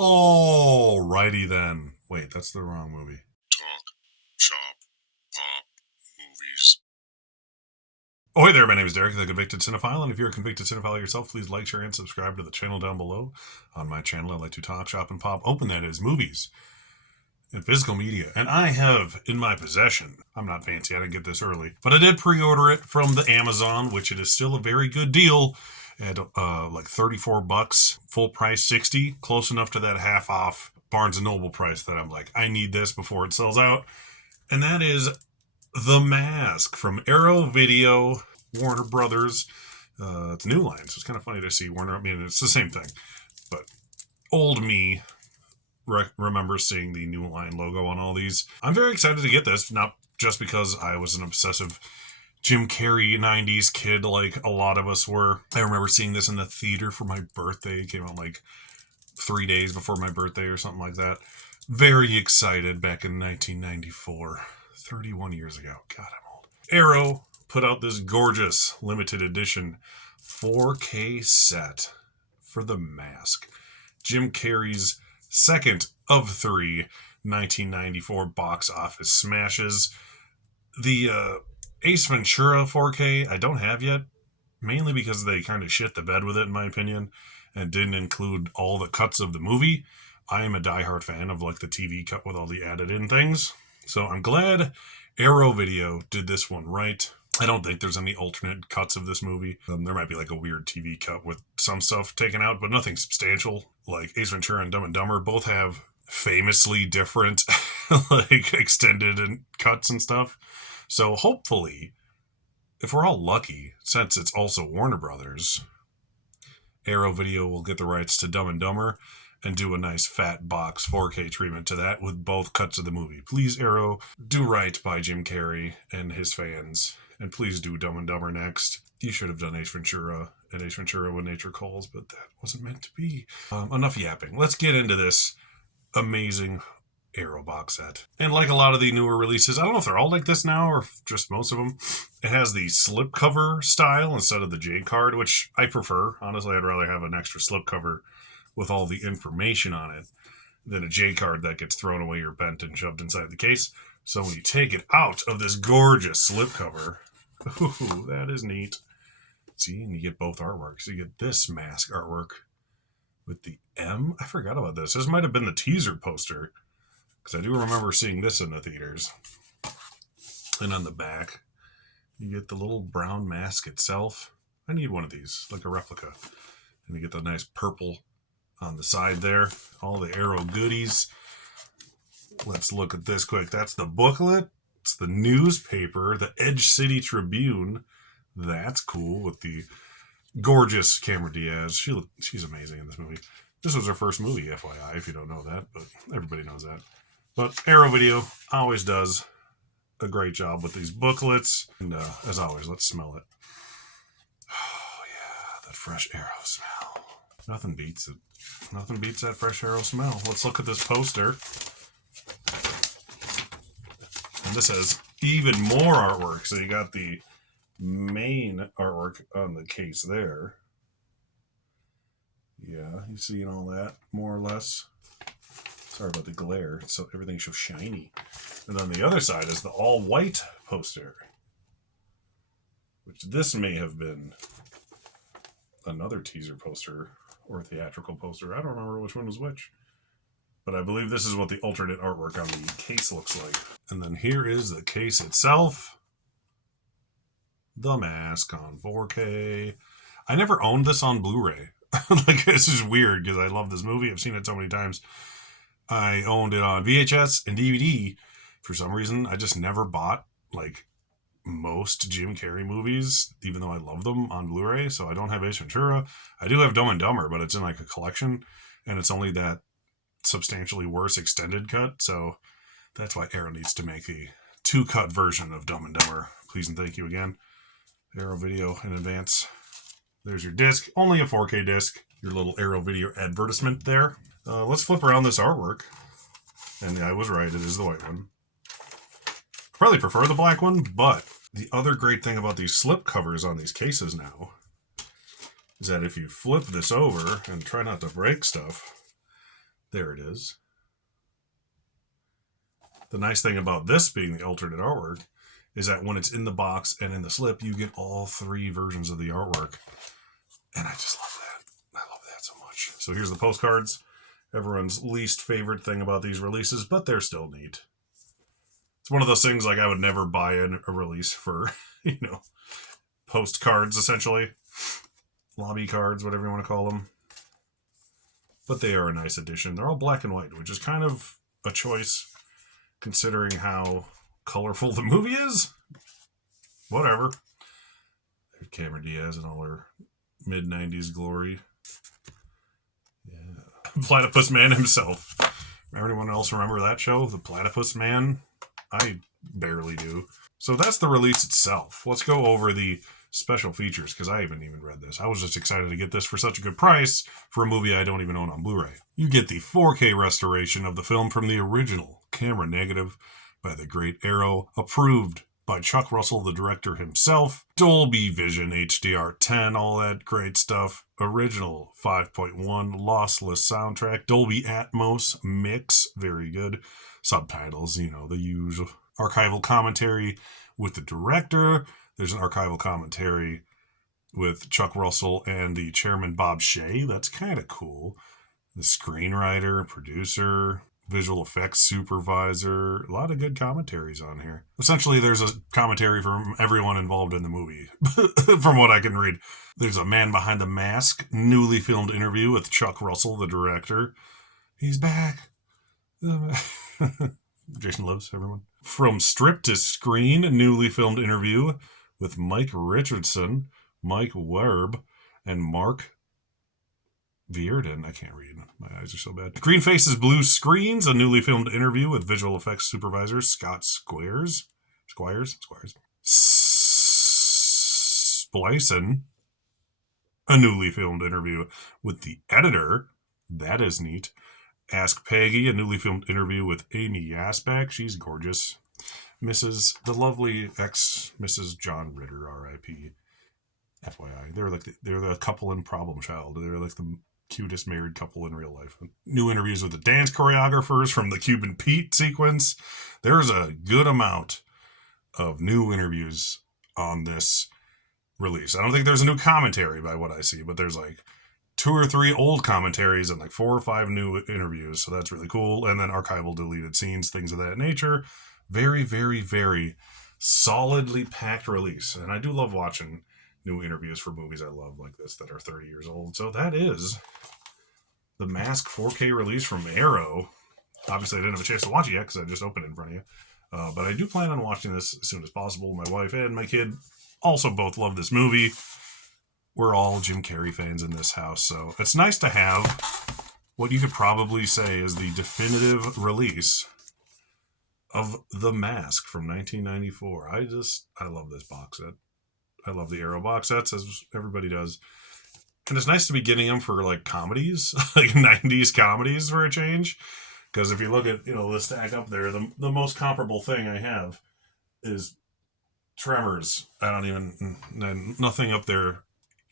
Alrighty then. Wait, that's the wrong movie. Talk, shop, pop, movies. Oh, hey there, my name is Derek, the Convicted Cinephile, and if you're a convicted cinephile yourself, please like, share, and subscribe to the channel down below. On my channel, I like to talk, shop, and pop open, that is, movies and physical media. And I have in my possession, I'm not fancy, I didn't get this early, but I did pre-order it from the Amazon, which it is still a very good deal at like $34, full price $60, close enough to that half off Barnes & Noble price that I'm like, I need this before it sells out. And that is The Mask from Arrow Video, Warner Brothers. It's New Line, so it's kind of funny to see Warner. I mean, it's the same thing, but old me remembers seeing the New Line logo on all these. I'm very excited to get this, not just because I was an obsessive Jim Carrey 90s kid like a lot of us were. I remember seeing this in the theater for my birthday. It came out like 3 days before my birthday or something like that. Very excited back in 1994. 31 years ago. God, I'm old. Arrow put out this gorgeous limited edition 4K set for The Mask. Jim Carrey's second of three 1994 box office smashes. The Ace Ventura 4K I don't have yet, mainly because they kind of shit the bed with it, in my opinion, and didn't include all the cuts of the movie. I am a diehard fan of like the TV cut with all the added in things. So I'm glad Arrow Video did this one right. I don't think there's any alternate cuts of this movie. There might be like a weird TV cut with some stuff taken out, but nothing substantial. Like Ace Ventura and Dumb and Dumber both have famously different like extended and cuts and stuff. So hopefully, if we're all lucky, since it's also Warner Brothers, Arrow Video will get the rights to Dumb and Dumber and do a nice fat box 4K treatment to that with both cuts of the movie. Please, Arrow, do right by Jim Carrey and his fans. And please do Dumb and Dumber next. You should have done Ace Ventura and Ace Ventura When Nature Calls, but that wasn't meant to be. Enough yapping. Let's get into this amazing Arrow box set. And like a lot of the newer releases, I don't know if they're all like this now or just most of them, it has the slipcover style instead of the J card, which I prefer. Honestly, I'd rather have an extra slipcover with all the information on it than a J card that gets thrown away or bent and shoved inside the case. So when you take it out of this gorgeous slipcover, ooh, that is neat. See, and you get both artworks. You get this Mask artwork with the M. I forgot about this. This might have been the teaser poster, because I do remember seeing this in the theaters. And on the back, you get the little brown mask itself. I need one of these, like a replica. And you get the nice purple on the side there. All the Arrow goodies. Let's look at this quick. That's the booklet. It's the newspaper, the Edge City Tribune. That's cool with the gorgeous Cameron Diaz. She's amazing in this movie. This was her first movie, FYI, if you don't know that, but everybody knows that. But Arrow Video always does a great job with these booklets. And as always, let's smell it. Oh, yeah, that fresh Arrow smell. Nothing beats it. Nothing beats that fresh Arrow smell. Let's look at this poster. And this has even more artwork. So you got the main artwork on the case there. Yeah, you seeing all that, more or less. Sorry about the glare, so everything's so shiny. And on the other side is the all-white poster, which this may have been another teaser poster or theatrical poster. I don't remember which one was which. But I believe this is what the alternate artwork on the case looks like. And then here is the case itself. The Mask on 4K. I never owned this on Blu-ray. Like, this is weird because I love this movie. I've seen it so many times. I owned it on VHS and DVD. For some reason, I just never bought, like, most Jim Carrey movies, even though I love them, on Blu-ray. So I don't have Ace Ventura. I do have Dumb and Dumber, but it's in, like, a collection. And it's only that substantially worse extended cut. So that's why Arrow needs to make a 2-cut version of Dumb and Dumber. Please and thank you again. Arrow Video in advance. There's your disc. Only a 4K disc. Your little Arrow Video advertisement there. Let's flip around this artwork. And I was right, it is the white one. Probably prefer the black one, but the other great thing about these slip covers on these cases now is that if you flip this over and try not to break stuff, There it is. The nice thing about this being the alternate artwork is that when it's in the box and in the slip, you get all 3 versions of the artwork. And I just love that. I love that so much. So here's the postcards. Everyone's least favorite thing about these releases, but they're still neat. It's one of those things like I would never buy a release for, postcards, essentially. Lobby cards, whatever you want to call them. But they are a nice addition. They're all black and white, which is kind of a choice considering how colorful the movie is. Whatever. There's Cameron Diaz in all her mid-90s glory. Yeah. Platypus Man himself. Anyone else remember that show? The Platypus Man? I barely do. So that's the release itself. Let's go over the special features, because I haven't even read this. I was just excited to get this for such a good price for a movie I don't even own on Blu-ray. You get the 4K restoration of the film from the original camera negative by the great Arrow, approved by Chuck Russell, the director himself. Dolby Vision, HDR10, all that great stuff. Original 5.1 lossless soundtrack. Dolby Atmos mix, very good. Subtitles, the usual. Archival commentary with the director. There's an archival commentary with Chuck Russell and the chairman Bob Shea. That's kind of cool. The screenwriter, producer, visual effects supervisor. A lot of good commentaries on here. Essentially, there's a commentary from everyone involved in the movie, from what I can read. There's a Man Behind the Mask, newly filmed interview with Chuck Russell, the director. He's back. Jason Lives, everyone. From Strip to Screen, newly filmed interview with Mike Richardson, Mike Werb, and Mark Vierden. I can't read. My eyes are so bad. Green Faces Blue Screens, a newly filmed interview with visual effects supervisor Scott Squires. Splicin, a newly filmed interview with the editor. That is neat. Ask Peggy, a newly filmed interview with Amy Yasbeck. She's gorgeous. The lovely Mrs. John Ritter, R.I.P. FYI. They're the couple in Problem Child. They're like the cutest married couple in real life. New interviews with the dance choreographers from the Cuban Pete sequence. There's a good amount of new interviews on this release. I don't think there's a new commentary by what I see, but there's like 2 or 3 old commentaries and like 4 or 5 new interviews. So that's really cool. And then archival deleted scenes, things of that nature. Very, very, very solidly packed release. And I do love watching new interviews for movies I love like this that are 30 years old. So that is the Mask 4K release from Arrow. Obviously, I didn't have a chance to watch it yet because I just opened it in front of you. But I do plan on watching this as soon as possible. My wife and my kid also both love this movie. We're all Jim Carrey fans in this house, so it's nice to have what you could probably say is the definitive release of The Mask from 1994. I love this box set. I love the Arrow box sets, as everybody does. And it's nice to be getting them for like comedies, like 90s comedies for a change. Because if you look at, the stack up there, the most comparable thing I have is Tremors. Nothing up there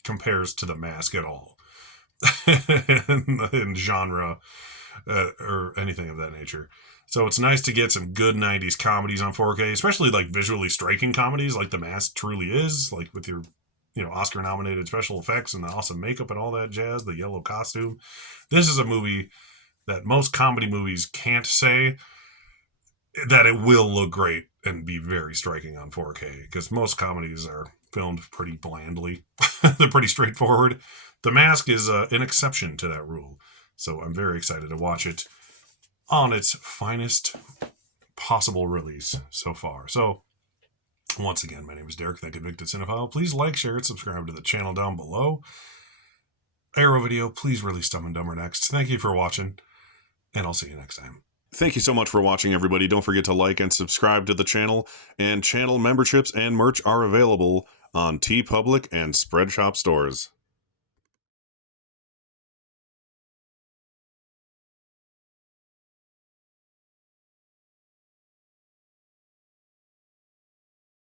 compares to The Mask at all in genre or anything of that nature. So it's nice to get some good 90s comedies on 4K, especially like visually striking comedies like The Mask truly is, like with your Oscar nominated special effects and the awesome makeup and all that jazz, the yellow costume. This is a movie that most comedy movies can't say that it will look great and be very striking on 4K, because most comedies are filmed pretty blandly. They're pretty straightforward. The Mask is an exception to that rule. So I'm very excited to watch it on its finest possible release so far. So once again, my name is Derek, the Convicted Cinephile. Please like, share, and subscribe to the channel down below. Arrow video, please release Dumb and Dumber next. Thank you for watching, and I'll see you next time. Thank you so much for watching, everybody. Don't forget to like and subscribe to the channel, and channel memberships and merch are available on TeePublic and Spreadshop stores.